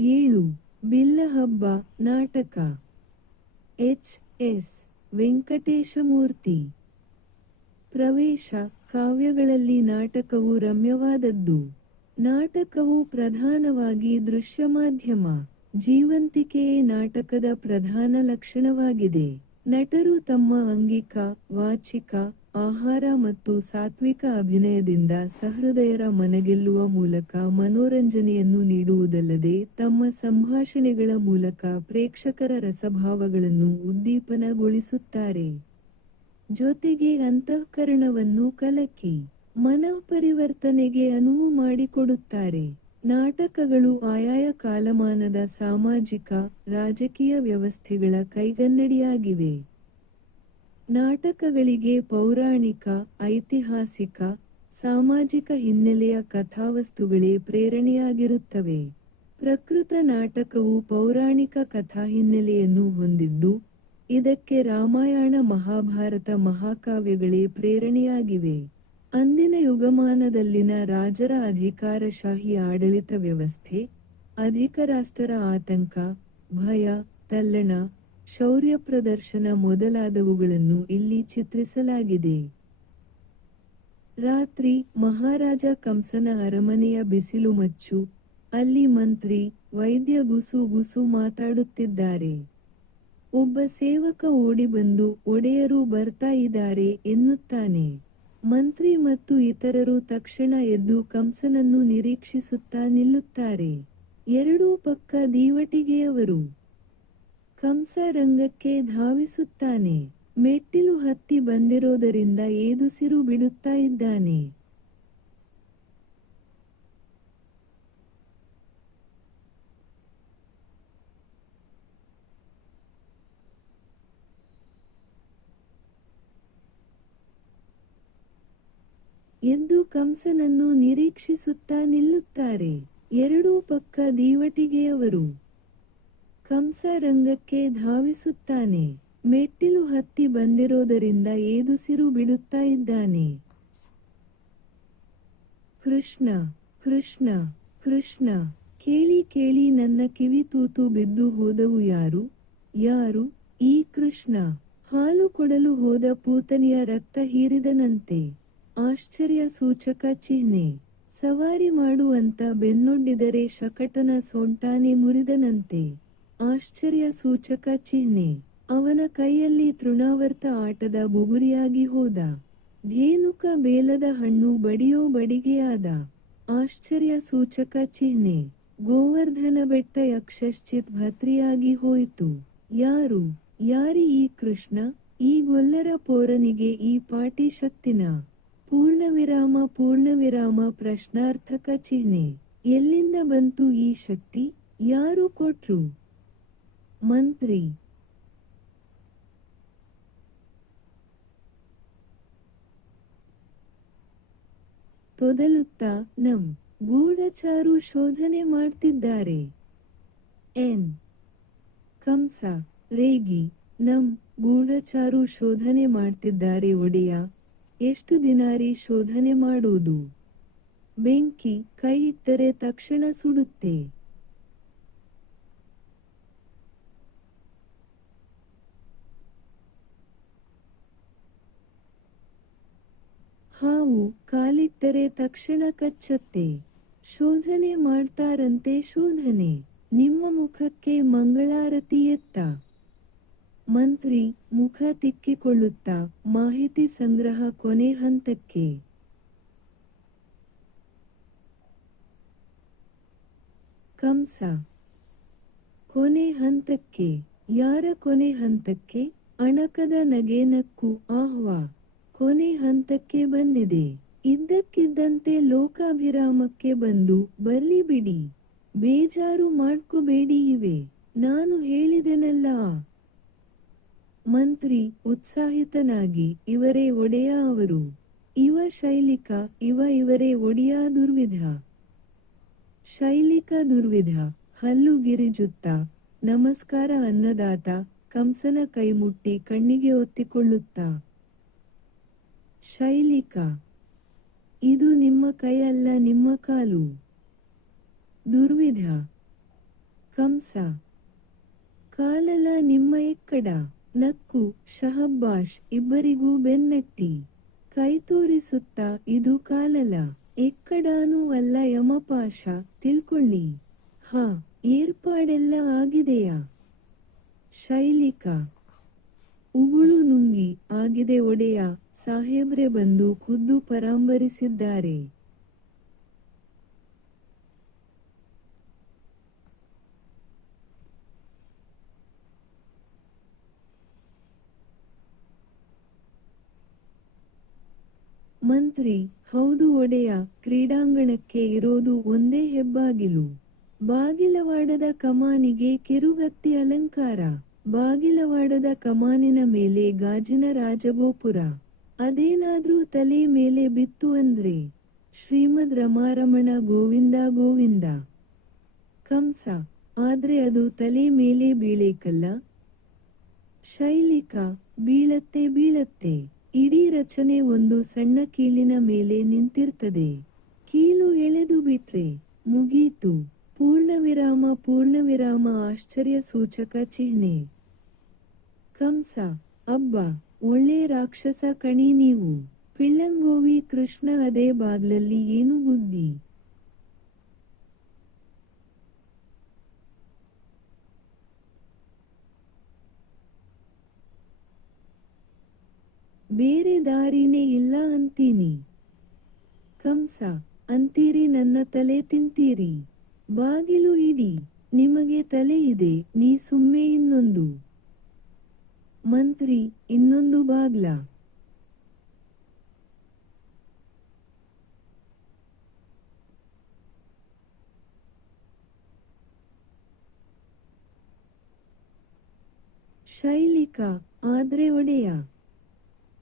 ಏಳು, ಬಿಲ್ಲಹಬ್ಬ ನಾಟಕ. ಎಚ್. ಎಸ್. ವೆಂಕಟೇಶಮೂರ್ತಿ. ಪ್ರವೇಶ ಕಾವ್ಯಗಳಲ್ಲಿ ನಾಟಕವು ರಮ್ಯವಾದದ್ದು. ನಾಟಕವು ಪ್ರಧಾನವಾಗಿ ದೃಶ್ಯ ಮಾಧ್ಯಮ, ಜೀವಂತಿಕೆಯೇ ನಾಟಕದ ಪ್ರಧಾನ ಲಕ್ಷಣವಾಗಿದೆ. ನಟರು ತಮ್ಮ ಅಂಗಿಕ, ವಾಚಿಕ ಆಹಾರ ಮತ್ತು ಸಾತ್ವಿಕ ಅಭಿನಯದಿಂದ ಸಹೃದಯರ ಮನಗೆಲ್ಲುವ ಮೂಲಕ ಮನೋರಂಜನೆಯನ್ನು ನೀಡುವುದಲ್ಲದೆ ತಮ್ಮ ಸಂಭಾಷಣೆಗಳ ಮೂಲಕ ಪ್ರೇಕ್ಷಕರ ರಸಭಾವಗಳನ್ನು ಉದ್ದೀಪನಗೊಳಿಸುತ್ತಾರೆ. ಜೊತೆಗೆ ಅಂತಃಕರಣವನ್ನು ಕಲಕಿ ಮನಃಪರಿವರ್ತನೆಗೆ ಅನುವು ಮಾಡಿಕೊಡುತ್ತಾರೆ. ನಾಟಕಗಳು ಆಯಾಯ ಕಾಲಮಾನದ ಸಾಮಾಜಿಕ, ರಾಜಕೀಯ ವ್ಯವಸ್ಥೆಗಳ ಕೈಗನ್ನಡಿಯಾಗಿವೆ. ನಾಟಕಗಳಿಗೆ ಪೌರಾಣಿಕ, ಐತಿಹಾಸಿಕ, ಸಾಮಾಜಿಕ ಹಿನ್ನೆಲೆಯ ಕಥಾವಸ್ತುಗಳೇ ಪ್ರೇರಣೆಯಾಗಿರುತ್ತವೆ. ಪ್ರಕೃತ ನಾಟಕವು ಪೌರಾಣಿಕ ಕಥಾ ಹಿನ್ನೆಲೆಯನ್ನು ಹೊಂದಿದ್ದು, ಇದಕ್ಕೆ ರಾಮಾಯಣ ಮಹಾಭಾರತ ಮಹಾಕಾವ್ಯಗಳೇ ಪ್ರೇರಣೆಯಾಗಿವೆ. ಅಂದಿನ ಯುಗಮಾನದಲ್ಲಿನ ರಾಜರ ಅಧಿಕಾರಶಾಹಿ ಆಡಳಿತ ವ್ಯವಸ್ಥೆ ಅಧಿಕರಾಷ್ಟ್ರರ ಆತಂಕ, ಭಯ, ತಲ್ಲಣ ಶೌರ್ಯ ಪ್ರದರ್ಶನ ಮೊದಲಾದವುಗಳನ್ನು ಇಲ್ಲಿ ಚಿತ್ರಿಸಲಾಗಿದೆ. ರಾತ್ರಿ ಮಹಾರಾಜ ಕಂಸನ ಅರಮನೆಯ ಬಿಸಿಲು ಮಚ್ಚು, ಅಲ್ಲಿ ಮಂತ್ರಿ ವೈದ್ಯ ಗುಸು ಗುಸು ಮಾತಾಡುತ್ತಿದ್ದಾರೆ. ಒಬ್ಬ ಸೇವಕ ಓಡಿ ಬಂದು ಒಡೆಯರು ಬರ್ತಾ ಇದ್ದಾರೆ ಎನ್ನುತ್ತಾನೆ. ಮಂತ್ರಿ ಮತ್ತು ಇತರರು ತಕ್ಷಣ ಎದ್ದು ಕಂಸನನ್ನು ನಿರೀಕ್ಷಿಸುತ್ತಾ ನಿಲ್ಲುತ್ತಾರೆ. ಎರಡೂ ಪಕ್ಕ ದೀವಟಿಗೆಯವರು. ಕಂಸ ರಂಗಕ್ಕೆ ಧಾವಿಸುತ್ತಾನೆ. ಮೆಟ್ಟಿಲು ಹತ್ತಿ ಬಂದಿರೋದರಿಂದ ಏದುಸಿರು ಬಿಡುತ್ತಾ ಇದ್ದಾನೆ. ಎಂದು ಕಂಸನನ್ನು ನಿರೀಕ್ಷಿಸುತ್ತಾ ನಿಲ್ಲುತ್ತಾರೆ. ಎರಡೂ ಪಕ್ಕ ದೀವಟಿಗೆಯವರು. ಕಂಸ ರಂಗಕ್ಕೆ ಧಾವಿಸುತ್ತಾನೆ. ಮೆಟ್ಟಿಲು ಹತ್ತಿ ಬಂದಿರೋದರಿಂದ ಏದುಸಿರು ಬಿಡುತ್ತಾ ಇದ್ದಾನೆ. ಕೃಷ್ಣ ಕೃಷ್ಣ ಕೃಷ್ಣ, ಕೇಳಿ ಕೇಳಿ ನನ್ನ ಕಿವಿ ತೂತು ಬಿದ್ದು ಹೋದವು ಯಾರು? ಯಾರು? ಈ ಕೃಷ್ಣ. ಹಾಲು ಕೊಡಲು ಹೋದ ಪೂತನಿಯ ರಕ್ತ ಹೀರಿದನಂತೆ. ಆಶ್ಚರ್ಯ ಸೂಚಕ ಚಿಹ್ನೆ. ಸವಾರಿ ಮಾಡುವಂತ ಬೆನ್ನೊಡ್ಡಿದರೆ ಶಕಟನ ಸೊಂಟಾನೆ ಮುರಿದನಂತೆ. ಆಶ್ಚರ್ಯ ಸೂಚಕ ಚಿಹ್ನೆ. ಅವನ ಕೈಯಲ್ಲಿ ತೃಣಾವರ್ತ ಆಟದ ಬುಗುರಿಯಾಗಿ ಹೋದ. ಧೇನುಕ ಬೇಲದ ಹಣ್ಣು ಬಡಿಯೋ ಬಡಿಗೆಯಾದ ಆಶ್ಚರ್ಯ ಸೂಚಕ ಚಿಹ್ನೆ. ಗೋವರ್ಧನ ಬೆಟ್ಟ ಯಕ್ಷಶ್ಚಿತ್ ಭತ್ರಿಯಾಗಿ ಹೋಯಿತು. ಯಾರು? ಯಾರಿ ಈ ಕೃಷ್ಣ? ಈ ಗೊಲ್ಲರ ಪೋರನಿಗೆ ಈ ಪಾಟಿ ಶಕ್ತಿನ. ಪೂರ್ಣವಿರಾಮ ಪೂರ್ಣವಿರಾಮ ಪ್ರಶ್ನಾರ್ಥಕ ಚಿಹ್ನೆ. ಎಲ್ಲಿಂದ ಬಂತು ಈ ಶಕ್ತಿ? ಯಾರು ಕೊಟ್ರು? ಮಂತ್ರಿ. ತೊದಲುತ್ತಾ ನಂ ಗೂಢಚಾರು ಶೋಧನೆ ಮಾಡ್ತಿದ್ದಾರೆ. ಎನ್. ಕಂಸ ರೇಗಿ ನಂ ಗೂಢಚಾರು ಶೋಧನೆ ಮಾಡ್ತಿದ್ದಾರೆ ಒಡೆಯ. ಎಷ್ಟು ದಿನಾರಿ ಶೋಧನೆ ಮಾಡುವುದು? ಬೆಂಕಿ ಕೈ ಇಟ್ಟರೆ ತಕ್ಷಣ ಸುಡುತ್ತೆ. ಹಾವು ಕಾಲಿಟ್ಟರೆ ತಕ್ಷಣ ಕಚ್ಚತ್ತೆ. ಶೋಧನೆ ಮಾಡ್ತಾರಂತೆ ಶೋಧನೆ. ನಿಮ್ಮ ಮುಖಕ್ಕೆ ಮಂಗಳಾರತಿ ಎತ್ತ. ಮಂತ್ರಿ ಮುಖ ತಿಕ್ಕಿಕೊಳ್ಳುತ್ತಾ ಮಾಹಿತಿ ಸಂಗ್ರಹ ಕೊನೆ ಹಂತಕ್ಕೆ. ಕಂಸ. ಕೊನೆ ಹಂತಕ್ಕೆ. ಯಾರ ಕೊನೆ ಹಂತಕ್ಕೆ? ಅಣಕದ ನಗೆನಕ್ಕು ಆಹ್ವಾ. ಕೊನೆ ಹಂತಕ್ಕೆ ಬಂದಿದೆ. ಇದ್ದಕ್ಕಿದ್ದಂತೆ ಲೋಕಾಭಿರಾಮಕ್ಕೆ ಬಂದು, ಬರ್ಲಿ ಬಿಡಿ. ಬೇಜಾರು ಮಾಡ್ಕೋಬೇಡಿ ಇವೆ. ನಾನು ಹೇಳಿದೆನಲ್ಲ. ಮಂತ್ರಿ ಉತ್ಸಾಹಿತನಾಗಿ, ಇವರೇ ಒಡೆಯ ಅವರು. ಇವ ಶೈಲಿಕ, ಇವ ಇವರೇ ಒಡಿಯ ದುರ್ವಿಧ. ಶೈಲಿಕ ದುರ್ವಿಧ, ಹಲ್ಲು ಗಿರಿಜುತ್ತ. ನಮಸ್ಕಾರ ಅನ್ನದಾತ, ಕಂಸನ ಕೈಮುಟ್ಟಿ ಕಣ್ಣಿಗೆ ಒತ್ತಿಕೊಳ್ಳುತ್ತಾ. ಶೈಲಿಕ ಇದು ನಿಮ್ಮ ಕೈಯಲ್ಲ ನಿಮ್ಮ ಕಾಲು. ದುರ್ವಿಧ. ಕಂಸ. ಕಾಲಲ ನಿಮ್ಮ ಎಕ್ಕಡ. ನಕ್ಕು, ಶಹಬ್ಬಾಷ್ ಇಬ್ಬರಿಗೂ ಬೆನ್ನಟ್ಟಿ. ಕೈ ತೋರಿಸುತ್ತಾ ಇದು ಕಾಲಲ. ಎಕ್ಕಡಾನೂ ಅಲ್ಲ ಯಮಪಾಶ, ತಿಳ್ಕೊಳ್ಳಿ. ಹಾ, ಏರ್ಪಾಡೆಲ್ಲ ಆಗಿದೆಯಾ? ಶೈಲಿಕಾ ಉಗುಳು ನುಂಗಿ ಆಗಿದೆ ಒಡೆಯ ಸಾಹೇಬ್ರೆ ಬಂದು ಖುದ್ದು ಪರಾಂಬರಿಸಿದ್ದಾರೆ. ಮಂತ್ರಿ, ಹೌದು ಒಡೆಯ, ಕ್ರೀಡಾಂಗಣಕ್ಕೆ ಇರೋದು ಒಂದೇ ಹೆಬ್ಬಾಗಿಲು. ಬಾಗಿಲವಾಡದ ಕಮಾನಿಗೆ ಕಿರುಗತ್ತಿ ಅಲಂಕಾರ. ಬಾಗಿಲವಾಡದ ಕಮಾನಿನ ಮೇಲೆ ಗಾಜಿನ ರಾಜಗೋಪುರ. ಅದೇನಾದ್ರೂ ತಲೆ ಮೇಲೆ ಬಿತ್ತು ಅಂದ್ರೆ ಶ್ರೀಮದ್ ರಮಾರಮಣ ಗೋವಿಂದ ಗೋವಿಂದ. ಕಂಸ, ಆದ್ರೆ ಅದು ತಲೆ ಮೇಲೆ ಬೀಳೇಕಲ್ಲ? ಶೈಲಿಕ, ಬೀಳತ್ತೆ ಬೀಳತ್ತೆ, ಇಡೀ ರಚನೆ ಒಂದು ಸಣ್ಣ ಕೀಲಿನ ಮೇಲೆ ನಿಂತಿರ್ತದೆ. ಕೀಲು ಎಳೆದು ಬಿಟ್ರೆ ಮುಗೀತು. ಪೂರ್ಣವಿರಾಮ ಪೂರ್ಣವಿರಾಮ ಆಶ್ಚರ್ಯ ಸೂಚಕ ಚಿಹ್ನೆ. ಕಂಸ, ಅಬ್ಬ ಒಳ್ಳೆ ರಾಕ್ಷಸ ಕಣಿ ನೀವು. ಪಿಳ್ಳಂಗೋವಿ ಕೃಷ್ಣ ಅದೇ ಬಾಗ್ಲಲ್ಲಿ ಏನು ಬುದ್ಧಿ? ಬೇರೆ ದಾರಿನೇ ಇಲ್ಲ ಅಂತೀನಿ. ಕಂಸ, ಅಂತೀರಿ ನನ್ನ ತಲೆ ತಿಂತೀರಿ. ಬಾಗಿಲು ಇಡಿ, ನಿಮಗೆ ತಲೆ ಇದೆ, ನೀ ಸುಮ್ಮೆ ಇನ್ನೊಂದು. ಮಂತ್ರಿ ಇನ್ನೊಂದು ಬಾಗ್ಲ. ಶೈಲಿಕಾ ಆದ್ರೆ ಒಡೆಯ.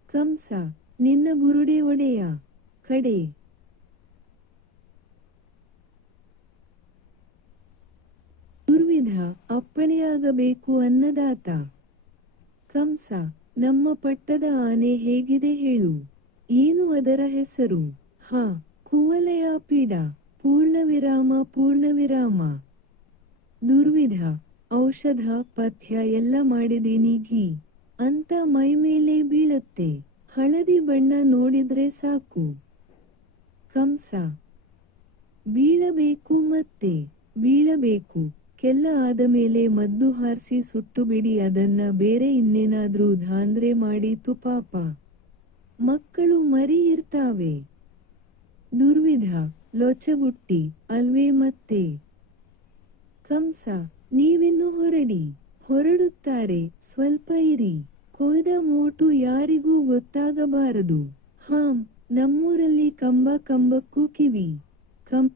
ಕಂಸ ನಿನ್ನ ಬುರುಡೆ ಒಡೆಯ. ಕಡೆ. ದುರ್ವಿಧ ಅಪ್ಪಣೆಯಾಗಬೇಕು ಅನ್ನದಾತ. ಕಂಸ ನಮ್ಮ ಪಟ್ಟದ ಆನೆ ಹೇಗಿದೆ ಹೇಳು. ಏನು ಅದರ ಹೆಸರು? ಹ, ಕುವಲಯ ಪೀಡ, ಪೂರ್ಣವಿರಾಮ ಪೂರ್ಣವಿರಾಮ. ದುರ್ವಿಧ, ಔಷಧ, ಪಥ್ಯ ಎಲ್ಲ ಮಾಡಿದೀನಿ ಘೀ ಅಂತ ಮೈಮೇಲೆ ಬೀಳತ್ತೆ. ಹಳದಿ ಬಣ್ಣ ನೋಡಿದ್ರೆ ಸಾಕು. ಕಂಸ ಬೀಳಬೇಕು ಮತ್ತೆ, ಬೀಳಬೇಕು. ಕೆಲ್ಲ ಆದ ಮೇಲೆ ಮದ್ದು ಹಾರಿಸಿ ಸುಟ್ಟು ಬಿಡಿ, ಅದನ್ನ ಬೇರೆ ಇನ್ನೇನಾದ್ರೂ ಧಾಂದ್ರೆ ಮಾಡಿ ತುಪಾಪ ಮಕ್ಕಳು ಮರಿ ಇರ್ತಾವೆ. ದುರ್ವಿಧ, ಲೊಚಗುಟ್ಟಿ, ಅಲ್ವೇ ಮತ್ತೆ. ಕಂಸ, ನೀವಿನ್ನು ಹೊರಡಿ. ಹೊರಡುತ್ತಾರೆ, ಸ್ವಲ್ಪ ಇರಿ. ಕೊಯ್ದ ಮೋಟು ಯಾರಿಗೂ ಗೊತ್ತಾಗಬಾರದು. ಹಾಂ, ನಮ್ಮೂರಲ್ಲಿ ಕಂಬ ಕಂಬಕ್ಕೂ ಕಿವಿ. ಕಂ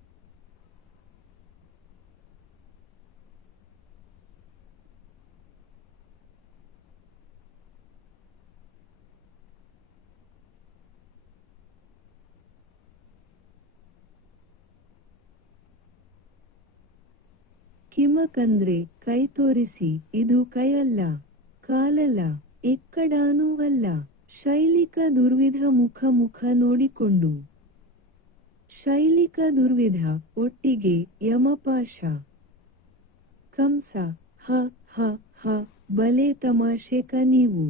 ಕಿಮಕಂದ್ರೆ ಕೈ ತೋರಿಸಿ, ಇದು ಕೈಯಲ್ಲ, ಕಾಲಲ್ಲ ಎಕ್ಕಡಾನೂ ಅಲ್ಲ ಶೈಲಿಕ ದುರ್ವಿಧ ಮುಖ ಮುಖ ನೋಡಿಕೊಂಡು. ಶೈಲಿಕ ದುರ್ವಿಧ ಒಟ್ಟಿಗೆ ಯಮಪಾಶ. ಕಂಸ, ಹ ಹ ಹ, ಬಲೆ ತಮಾಷೆಕ ನೀವು.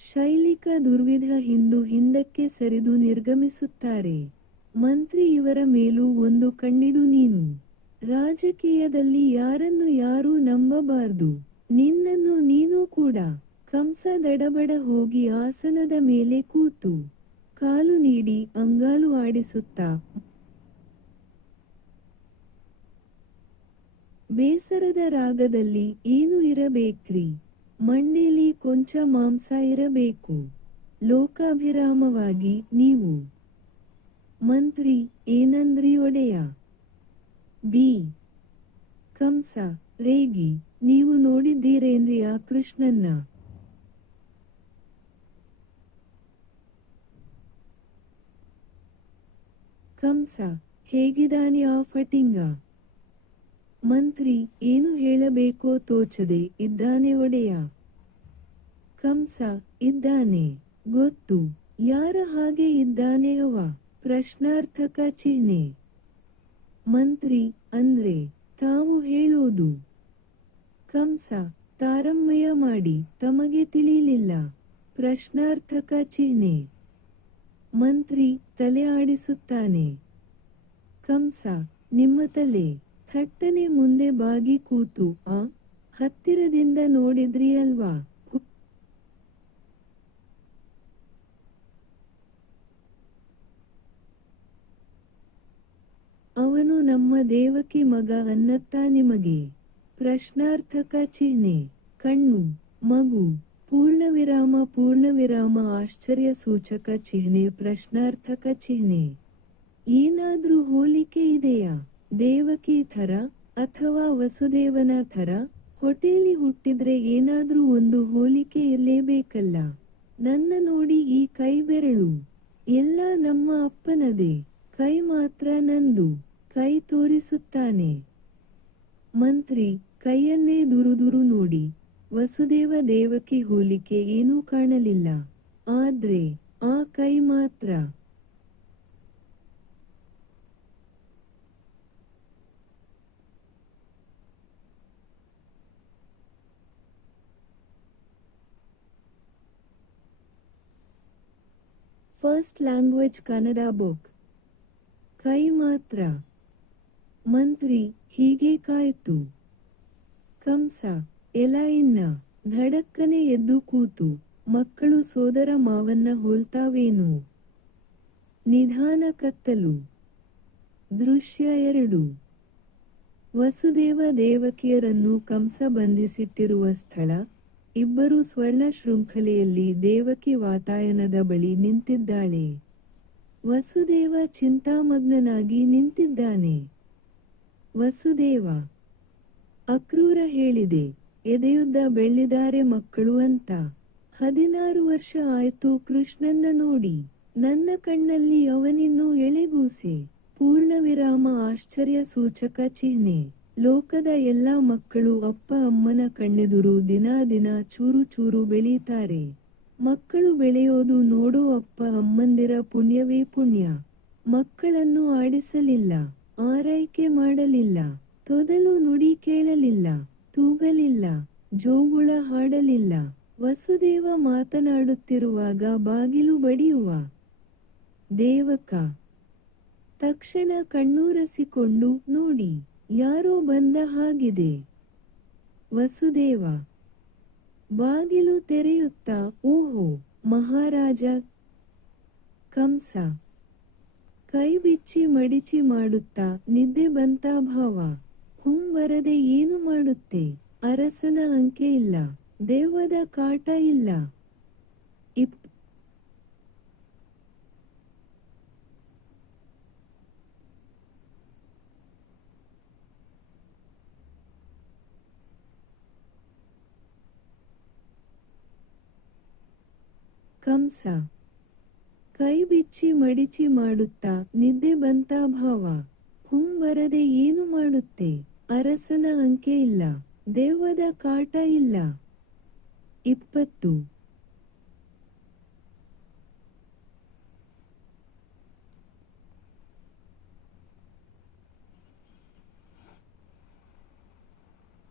ಶೈಲಿಕ ದುರ್ವಿಧ ಹಿಂದು ಹಿಂದಕ್ಕೆ ಸರಿದು ನಿರ್ಗಮಿಸುತ್ತಾರೆ. ಮಂತ್ರಿ ಇವರ ಮೇಲೂ ಒಂದು ಕಣ್ಣಿಡು ನೀನು. ರಾಜಕೀಯದಲ್ಲಿ ಯಾರನ್ನು ಯಾರೂ ನಂಬಬಾರ್ದು. ನಿನ್ನನ್ನು ನೀನು ಕೂಡ. ಕಂಸ ದಡಬಡ ಹೋಗಿ ಆಸನದ ಮೇಲೆ ಕೂತು. ಕಾಲು ನೀಡಿ ಅಂಗಾಲು ಆಡಿಸುತ್ತಾ. ಬೇಸರದ ರಾಗದಲ್ಲಿ ಏನು ಇರಬೇಕ್ರಿ? ಮಂಡೇಲಿ ಕೊಂಚ ಮಾಂಸ ಇರಬೇಕು. ಲೋಕಾಭಿರಾಮವಾಗಿ ನೀವು. ಮಂತ್ರಿ ಏನಂದ್ರಿ ಒಡೆಯ? ಬಿ. ಕಂಸ ರೇಗಿ ನೀವು ನೋಡಿದ್ದೀರೇನ್ರಿ ಆ ಕೃಷ್ಣನ್ನ? ಕಂಸ, ಹೇಗಿದಾನೆ ಆ ಫಟಿಂಗ? ಮಂತ್ರಿ, ಏನು ಹೇಳಬೇಕೋ ತೋಚದೆ, ಇದ್ದಾನೆ ಒಡೆಯ. ಕಂಸ, ಇದ್ದಾನೆ, ಗೊತ್ತು, ಯಾರ ಹಾಗೆ ಇದ್ದಾನೆ ಅವ? ಪ್ರಶ್ನಾರ್ಥಕ ಚಿಹ್ನೆ. ಮಂತ್ರಿ ಅಂದ್ರೆ ತಾವು ಹೇಳೋದು. ಕಂಸ, ತಾರಮ್ಯ ಮಾಡಿ ತಮಗೆ ತಿಳಿಯಲಿಲ್ಲ ಪ್ರಶ್ನಾರ್ಥಕ ಚಿಹ್ನೆ. ಮಂತ್ರಿ ತಲೆ ಆಡಿಸುತ್ತಾನೆ. ಕಂಸ, ನಿಮ್ಮ ತಲೆ ಥಟ್ಟನೆ ಮುಂದೆ ಬಾಗಿ ಕೂತು, ಆ ಹತ್ತಿರದಿಂದ ನೋಡಿದ್ರಿ ಅಲ್ವಾ ಹು- ಅವನು ನಮ್ಮ ದೇವಕಿ ಮಗ ಅನ್ನತ್ತಾ ನಿಮಗೆ? ಪ್ರಶ್ನಾರ್ಥಕ ಚಿಹ್ನೆ, ಕಣ್ಣು, ಮಗು, ಪೂರ್ಣವಿರಾಮ ಪೂರ್ಣವಿರಾಮ, ಆಶ್ಚರ್ಯ ಸೂಚಕ ಚಿಹ್ನೆ, ಪ್ರಶ್ನಾರ್ಥಕ ಚಿಹ್ನೆ. ಏನಾದ್ರೂ ಹೋಲಿಕೆ ಇದೆಯಾ? ದೇವಕಿ ಥರ ಅಥವಾ ವಸುದೇವನ ಥರ? ಹೊಟೇಲಿ ಹುಟ್ಟಿದ್ರೆ ಏನಾದ್ರೂ ಒಂದು ಹೋಲಿಕೆ ಇರಲೇಬೇಕಲ್ಲ? ನನ್ನ ನೋಡಿ ಈ ಕೈ ಬೆರಳು ಎಲ್ಲ ನಮ್ಮ ಅಪ್ಪನದೇ, ಕೈ ಮಾತ್ರ ನಂದು. ಕೈ ತೋರಿಸುತ್ತಾನೆ. ಮಂತ್ರಿ ಕೈಯನ್ನೇ ದುರುದುರು ನೋಡಿ, ವಸುದೇವ ದೇವಕಿ ಹೋಲಿಕೆ ಏನೂ ಕಾಣಲಿಲ್ಲ. ಆದ್ರೆ, ಆ ಕೈ ಮಾತ್ರ. ಫಸ್ಟ್ ಲ್ಯಾಂಗ್ವೇಜ್ ಕನ್ನಡ ಬುಕ್ ಕೈ ಮಾತ್ರ. ಮಂತ್ರಿ ಹೀಗೆ ಕಾಯಿತು. ಕಂಸ ಎಲ ಇನ್ನ ಧಡಕ್ಕನೆ ಎದ್ದು ಕೂತು, ಮಕ್ಕಳು ಸೋದರ ಮಾವನ್ನ ಹೋಲ್ತಾವೇನು? ನಿಧಾನ ಕತ್ತಲು. ದೃಶ್ಯ ಎರಡು. ವಸುದೇವ ದೇವಕಿಯರನ್ನು ಕಂಸ ಬಂಧಿಸಿಟ್ಟಿರುವ ಸ್ಥಳ, ಇಬ್ಬರು ಸ್ವರ್ಣ ಶೃಂಖಲೆಯಲ್ಲಿ ದೇವಕಿ ವಾತಾಯನದ ಬಳಿ ನಿಂತಿದ್ದಾಳೆ. ವಸುದೇವ ಚಿಂತಾಮಗ್ನನಾಗಿ ನಿಂತಿದ್ದಾನೆ. ವಸುದೇವ, ಅಕ್ರೂರ ಹೇಳಿದೆ, ಎದೆಯುದ್ದ ಬೆಳ್ಳಿದಾರೆ ಮಕ್ಕಳು ಅಂತ. ಹದಿನಾರು ವರ್ಷ ಆಯ್ತು ಕೃಷ್ಣನ್ನ ನೋಡಿ, ನನ್ನ ಕಣ್ಣಲ್ಲಿ ಅವನಿನ್ನೂ ಎಳೆಗೂಸೆ ಪೂರ್ಣವಿರಾಮ ಆಶ್ಚರ್ಯ ಸೂಚಕ ಚಿಹ್ನೆ. ಲೋಕದ ಎಲ್ಲಾ ಮಕ್ಕಳು ಅಪ್ಪ ಅಮ್ಮನ ಕಣ್ಣೆದುರು ದಿನಾ ದಿನ ಚೂರು ಚೂರು ಬೆಳೀತಾರೆ. ಮಕ್ಕಳು ಬೆಳೆಯೋದು ನೋಡೋ ಅಪ್ಪ ಅಮ್ಮಂದಿರ ಪುಣ್ಯವೇ ಪುಣ್ಯ. ಮಕ್ಕಳನ್ನು ಆಡಿಸಲಿಲ್ಲ. ಆರೈಕೆ ಮಾಡಲಿಲ್ಲ, ತೊದಲು ನುಡಿ ಕೇಳಲಿಲ್ಲ, ತೂಗಲಿಲ್ಲ ಜೋಗುಳ ಹಾಡಲಿಲ್ಲ, ವಸುದೇವ ಮಾತನಾಡುತ್ತಿರುವಾಗ ಬಾಗಿಲು ಬಡಿಯುವ ದೇವಕ. ತಕ್ಷಣ ಕಣ್ಣೂರಸಿಕೊಂಡು ನೋಡಿ, ಯಾರೋ ಬಂದ ಹಾಗಿದೆ. ವಸುದೇವ. ಬಾಗಿಲು ತೆರೆಯುತ್ತಾ, ಓಹೋ, ಮಹಾರಾಜ. ಕಂಸ. ಕೈ ಬಿಚ್ಚಿ ಮಡಿಚಿ ಮಾಡುತ್ತಾ ನಿದ್ದೆ ಬಂತಾ ಭಾವ. ಹುಂ ಬರದೆ ಏನು ಮಾಡುತ್ತೆ? ಅರಸನ ಅಂಕೆ ಇಲ್ಲ, ದೇವದ ಕಾಟ ಇಲ್ಲ. ಇಪ್ ಕಂಸ ಕೈ ಬಿಚ್ಚಿ ಮಡಿಚಿ ಮಾಡುತ್ತಾ ನಿದ್ದೆ ಬಂತಾ ಭಾವ. ಹುಂ ಬರದೆ ಏನು ಮಾಡುತ್ತೆ? ಅರಸನ ಅಂಕೆ ಇಲ್ಲ, ದೇವದ ಕಾಟ ಇಲ್ಲ. ಇಪ್ಪತ್ತು.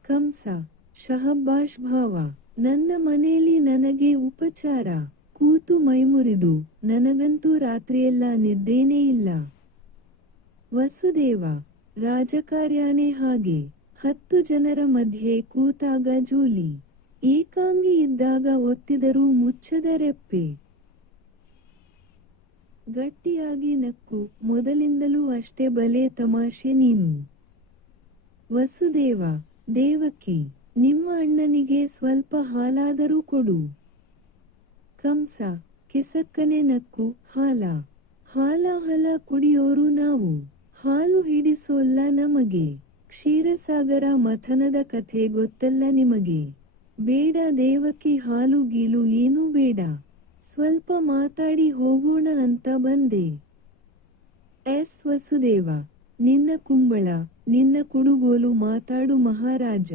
ಕಂಸ, ಶಹಬ್ಬಾಷ್ ಭಾವ, ನನ್ನ ಮನೆಯಲ್ಲಿ ನನಗೆ ಉಪಚಾರ. ಕೂತು ಮೈಮುರಿದು, ನನಗಂತೂ ರಾತ್ರಿಯೆಲ್ಲ ನಿದ್ದೇನೇ ಇಲ್ಲ. ವಸುದೇವ, ರಾಜಕಾರ್ಯಾನೇ ಹಾಗೆ. ಹತ್ತು ಜನರ ಮಧ್ಯೆ ಕೂತಾಗ ಜೂಲಿ. ಏಕಾಂಗಿ ಇದ್ದಾಗ ಒತ್ತಿದರೂ ಮುಚ್ಚದ ರೆಪ್ಪೆ. ಗಟ್ಟಿಯಾಗಿ ನಕ್ಕು, ಮೊದಲಿಂದಲೂ ಅಷ್ಟೇ ಬಲೆ ತಮಾಷೆ ನೀನು. ವಸುದೇವ, ದೇವಕಿ, ನಿಮ್ಮ ಅಣ್ಣನಿಗೆ ಸ್ವಲ್ಪ ಹಾಲಾದರೂ ಕೊಡು. ಕಂಸ ಕಿಸಕ್ಕನೆ ನಕ್ಕು, ಹಾಲ. ಹಾಲ ಹಲ ಕುಡಿಯೋರು ನಾವು. ಹಾಲು ಹಿಡಿಸೋಲ್ಲ ನಮಗೆ. ಕ್ಷೀರಸಾಗರ ಮಥನದ ಕಥೆ ಗೊತ್ತಲ್ಲ ನಿಮಗೆ. ಬೇಡ ದೇವಕಿ ಹಾಲು ಗೀಲು ಏನೂ ಬೇಡ. ಸ್ವಲ್ಪ ಮಾತಾಡಿ ಹೋಗೋಣ ಅಂತ ಬಂದೆ. ಎಸ್ ವಸುದೇವ, ನಿನ್ನ ಕುಂಬಳ, ನಿನ್ನ ಕುಡುಗೋಲು ಮಾತಾಡು ಮಹಾರಾಜ.